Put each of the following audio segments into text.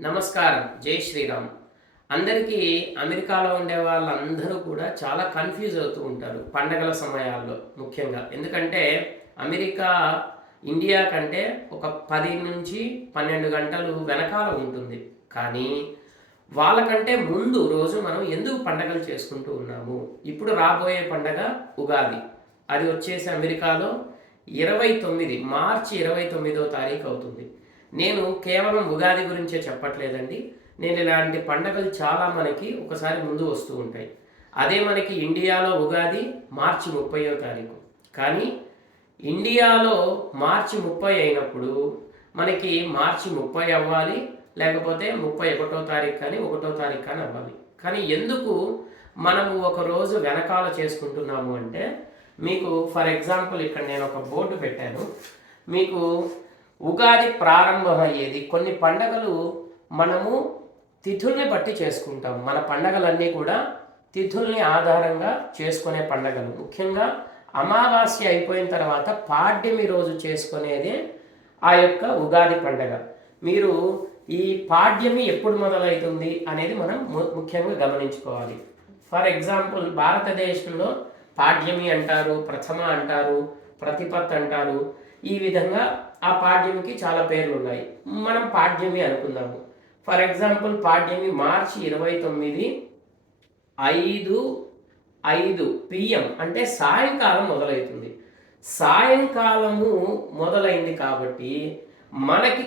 నమస్కారం. జై శ్రీరామ్. అందరికీ అమెరికాలో ఉండే వాళ్ళందరూ కూడా చాలా కన్ఫ్యూజ్ అవుతూ ఉంటారు పండగల సమయాల్లో ముఖ్యంగా. ఎందుకంటే అమెరికా ఇండియా కంటే ఒక పది నుంచి పన్నెండు గంటలు వెనకాల ఉంటుంది. కానీ వాళ్ళకంటే ముందు రోజు మనం ఎందుకు పండగలు చేసుకుంటూ ఉన్నాము? ఇప్పుడు రాబోయే పండగ ఉగాది. అది వచ్చేసి అమెరికాలో ఇరవై తొమ్మిది మార్చి ఇరవై తొమ్మిదో తారీఖు అవుతుంది. నేను కేవలం ఉగాది గురించే చెప్పట్లేదండి. నేను ఇలాంటి పండగలు చాలా మనకి ఒకసారి ముందు వస్తూ ఉంటాయి. అదే మనకి ఇండియాలో ఉగాది మార్చి ముప్పయో తారీఖు. కానీ ఇండియాలో మార్చి ముప్పై అయినప్పుడు మనకి మార్చి ముప్పై అవ్వాలి లేకపోతే ముప్పై ఒకటో తారీఖు కానీ ఒకటో తారీఖు కానీ అవ్వాలి. కానీ ఎందుకు మనము ఒక రోజు వెనకాల చేసుకుంటున్నాము అంటే మీకు ఫర్ ఎగ్జాంపుల్ ఇక్కడ నేను ఒక బోర్డు పెట్టాను. మీకు ఉగాది ప్రారంభమయ్యేది. కొన్ని పండగలు మనము తిథుల్ని బట్టి చేసుకుంటాం. మన పండగలన్నీ కూడా తిథుల్ని ఆధారంగా చేసుకునే పండగలు. ముఖ్యంగా అమావాస్య అయిపోయిన తర్వాత పాడ్యమి రోజు చేసుకునేది ఆ యొక్క ఉగాది పండగ. మీరు ఈ పాడ్యమి ఎప్పుడు మొదలవుతుంది అనేది మనం ము- ముఖ్యంగా గమనించుకోవాలి. ఫర్ ఎగ్జాంపుల్ భారతదేశంలో పాడ్యమి అంటారు ప్రథమ అంటారు ప్రతిపత్ అంటారు. ఈ విధంగా ఆ పాడ్యమికి చాలా పేర్లు ఉన్నాయి మనం పాడ్యమి అనుకుందాము. ఫర్ ఎగ్జాంపుల్ పాడ్యమి మార్చి ఇరవై తొమ్మిది ఐదు ఐదు పిఎం అంటే సాయంకాలం మొదలవుతుంది. సాయంకాలము మొదలైంది కాబట్టి మనకి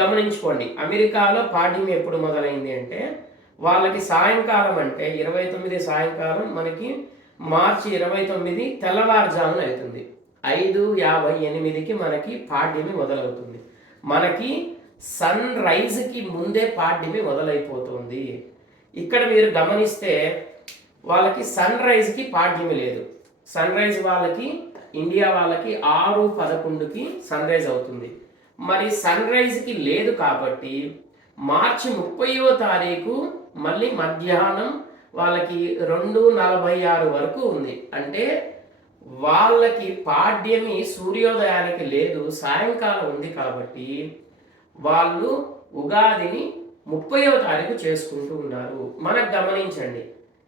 గమనించుకోండి. అమెరికాలో పాడ్యం ఎప్పుడు మొదలైంది అంటే వాళ్ళకి సాయంకాలం అంటే ఇరవై తొమ్మిది సాయంకాలం మనకి మార్చి ఇరవై తొమ్మిది తెల్లవారుజామున అవుతుంది. ఐదు యాభై ఎనిమిదికి మనకి పాడ్యమి మొదలవుతుంది? మనకి సన్ రైజ్కి ముందే పాడ్యమి మొదలైపోతుంది. ఇక్కడ మీరు గమనిస్తే వాళ్ళకి సన్ రైజ్కి పాడ్యమి లేదు. సన్ రైజ్ వాళ్ళకి ఇండియా వాళ్ళకి ఆరు పదకొండుకి సన్ రైజ్ అవుతుంది. మరి సన్ రైజ్కి లేదు కాబట్టి మార్చి ముప్పైవ తారీఖు మళ్ళీ మధ్యాహ్నం వాళ్ళకి రెండు నలభై ఆరు వరకు ఉంది. అంటే వాళ్ళకి పాడ్యమి సూర్యోదయానికి లేదు సాయంకాలం ఉంది కాబట్టి వాళ్ళు ఉగాదిని ముప్పైవ తారీఖు చేసుకుంటూ ఉన్నారు. మనకు గమనించండి.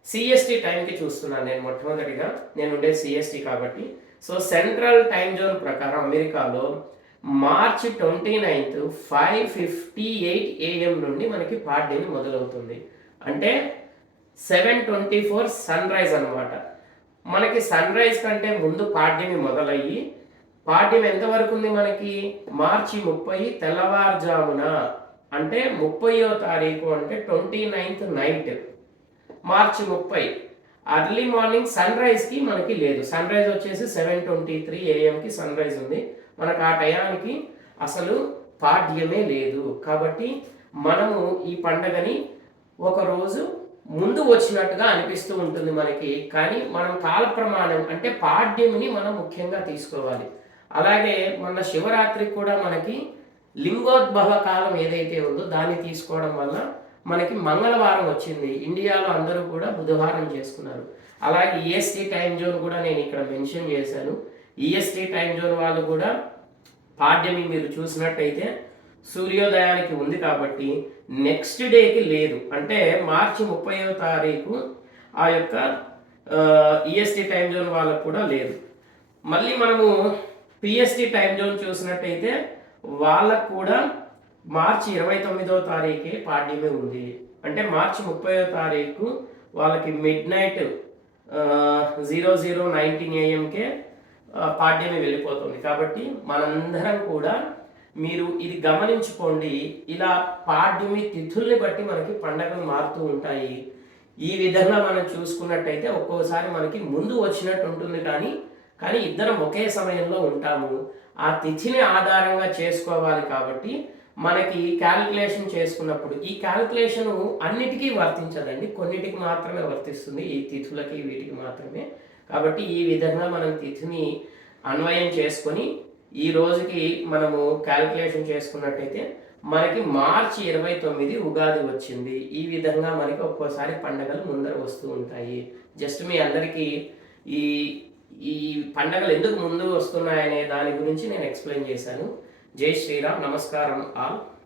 సిఎస్టి టైంకి చూస్తున్నాను నేను మొట్టమొదటిగా. నేను ఉండే సిఎస్టి కాబట్టి. సో సెంట్రల్ టైం జోన్ ప్రకారం అమెరికాలో March twenty ninth five fifty eight AM నుండి మనకి పాడ్యమి మొదలవుతుంది. అంటే seven twenty four sunrise అనమాట మనకి సన్ రైజ్ కంటే ముందు పాడ్యమి మొదలయ్యి పాడ్యం ఎంతవరకు ఉంది మనకి? మార్చి ముప్పై తెల్లవారుజామున. అంటే ముప్పయో తారీఖు అంటే ట్వంటీ నైన్త్ నైట్ మార్చి ముప్పై. అర్లీ మార్నింగ్ సన్ రైజ్కి మనకి లేదు. సన్ రైజ్ వచ్చేసి సెవెన్ ట్వంటీ త్రీ ఏఎంకి సన్ రైజ్ ఉంది. మనకు ఆ టయానికి అసలు పాడ్యమే లేదు. కాబట్టి మనము ఈ పండగని ఒక రోజు ముందు వచ్చినట్టుగా అనిపిస్తూ ఉంటుంది మనకి. కానీ మనం కాల ప్రమాణం అంటే పాడ్యమిని మనం ముఖ్యంగా తీసుకోవాలి. అలాగే మన శివరాత్రికి కూడా మనకి లింగోద్భవ కాలం ఏదైతే ఉందో దాన్ని తీసుకోవడం వల్ల మనకి మంగళవారం వచ్చింది. ఇండియాలో అందరూ కూడా బుధవారం చేసుకున్నారు. అలాగే ఈఎస్టీ టైం జోన్ కూడా నేను ఇక్కడ మెన్షన్ చేశాను. ఈఎస్టీ టైం జోన్ వాళ్ళు కూడా పాడ్యమి మీరు చూసినట్టయితే సూర్యోదయానికి ఉంది కాబట్టి నెక్స్ట్ డేకి లేదు. అంటే మార్చి ముప్పైవ తారీఖు ఆ యొక్క ఈఎస్టీ టైం జోన్ వాళ్ళకు కూడా లేదు. మళ్ళీ మనము పిఎస్టీ టైం జోన్ చూసినట్టయితే వాళ్ళకు కూడా మార్చి ఇరవై తొమ్మిదో తారీఖే పాడ్యమే ఉంది. అంటే మార్చి ముప్పైవ తారీఖు వాళ్ళకి midnight zero zero nineteen ఏఎంకే పాడ్యమి వెళ్ళిపోతుంది. కాబట్టి మనందరం కూడా మీరు ఇది గమనించుకోండి. ఇలా పాడ్యమి తిథుల్ని బట్టి మనకి పండగలు మారుతూ ఉంటాయి. ఈ విధంగా మనం చూసుకున్నట్టయితే ఒక్కోసారి మనకి ముందు వచ్చినట్టు ఉంటుంది కానీ కానీ ఇద్దరం ఒకే సమయంలో ఉంటాము. ఆ తిథిని ఆధారంగా చేసుకోవాలి కాబట్టి మనకి క్యాలిక్యులేషన్ చేసుకున్నప్పుడు ఈ క్యాలిక్యులేషన్ అన్నిటికీ వర్తించదండి. కొన్నిటికి మాత్రమే వర్తిస్తుంది. ఈ తిథులకి వీటికి మాత్రమే. కాబట్టి ఈ విధంగా మనం తిథిని అన్వయం చేసుకొని ఈ రోజుకి మనము క్యాలిక్యులేషన్ చేసుకున్నట్టయితే మనకి మార్చి ఇరవై తొమ్మిది ఉగాది వచ్చింది. ఈ విధంగా మనకి ఒక్కోసారి పండగలు ముందర వస్తూ ఉంటాయి. జస్ట్ మీ అందరికీ ఈ ఈ పండగలు ఎందుకు ముందు వస్తున్నాయనే దాని గురించి నేను ఎక్స్ప్లెయిన్ చేశాను. జై శ్రీరామ్ నమస్కారం ఆల్.